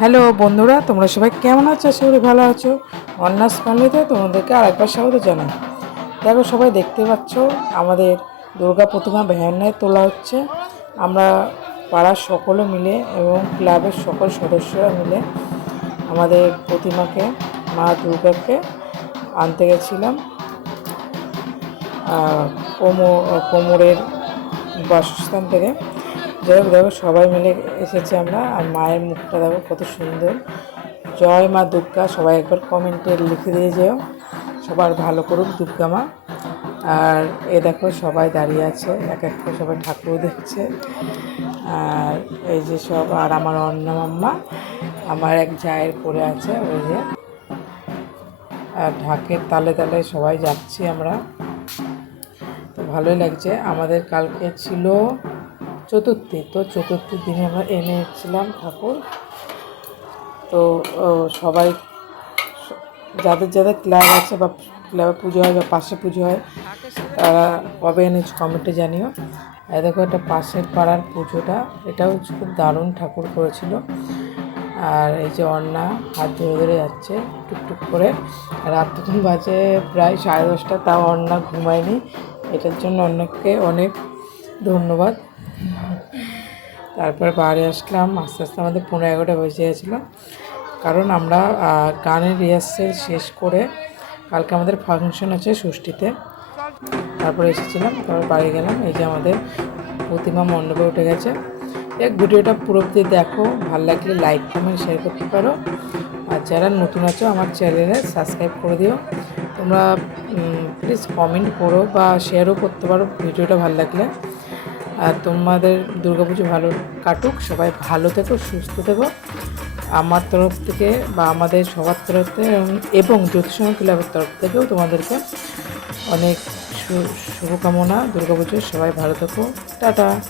Hello বন্ধুরা, তোমরা সবাই কেমন আছো? করি ভালো আছো। অন্যাস ফ্যামিলিতে তোমাদেরকে আরেকবার স্বাগত জানাই। দেখো, সবাই দেখতে পাচ্ছ, আমাদের দুর্গা প্রতিমা ভ্যানায় তোলা হচ্ছে। আমরা পাড়ার সকলে মিলে এবং ক্লাবের সকল সদস্যরা মিলে আমাদের প্রতিমাকে, মা দুর্গাকে আনতে গেছিলাম। কোমর কোমরের বাসস্থান থেকে। যাই হোক দেখো সবাই মিলে এসেছি আমরা, আর মায়ের মুখটা দেখো কত সুন্দর। জয় মা দুর্গা, সবাই একবার কমেন্টে লিখে দিয়ে যেও। সবার ভালো করুক দুর্গা মা। আর এ দেখো সবাই দাঁড়িয়ে আছে, এক এক করে সবাই ঠাকুর দেখছে। আর এই যে সব, আর আমার অন্য মাম্মা, আমার এক জায়ের পরে আছে, ওই যে। আর ঢাকের তালে তালে সবাই যাচ্ছি আমরা। তো ভালোই লাগছে। আমাদের কালকে ছিল চতুর্থী, তো চতুর্থীর দিনে আমরা এনেছিলাম ঠাকুর। তো সবাই যাদের যাদের ক্লাব আছে বা ক্লাবে পুজো হয় বা পাশে পুজো হয়, তারা কবে এনেছে, কমেন্টে জানিও। এই দেখো, এটা পাশের পাড়ার পুজোটা। এটাও খুব দারুণ ঠাকুর করেছিল। আর এই যে অন্না, হাত ধরে ধরে যাচ্ছে টুকটুক করে। রাত তখন বাজে প্রায় সাড়ে দশটা, তাও অন্না ঘুমায়নি। এটার জন্য অন্যকে অনেক ধন্যবাদ। তারপর বাড়ি আসলাম, আস্তে আস্তে আমাদের পনেরো এগারোটা বেজে গেছিল। কারণ আমরা গানের রিহার্সেল শেষ করে কালকে আমাদের ফাংশন আছে ষষ্ঠীতে। তারপরে এসেছিলাম, তারপর বাড়ি গেলাম। এই যে আমাদের প্রতিমা মণ্ডপে উঠে গেছে। এক ভিডিওটা পুরো অবধি দেখো। ভালো লাগলে লাইক কমেন্ট শেয়ার করতে পারো। আর যারা নতুন আছো, আমার চ্যানেলে সাবস্ক্রাইব করে দিও। তোমরা প্লিজ কমেন্ট করো বা শেয়ারও করতে পারো। ভিডিওটা ভালো লাগলে। আর তোমাদের দুর্গাপুজো ভালো কাটুক, সবাই ভালো থেকো, সুস্থ থেকো। আমার তরফ থেকে বা আমাদের সবার তরফ থেকে এবং- জ্যোতিষমা ক্লাবের তরফ থেকেও তোমাদেরকে অনেক শুভকামনা। দুর্গাপুজোর সবাই ভালো থেকো। টাটা।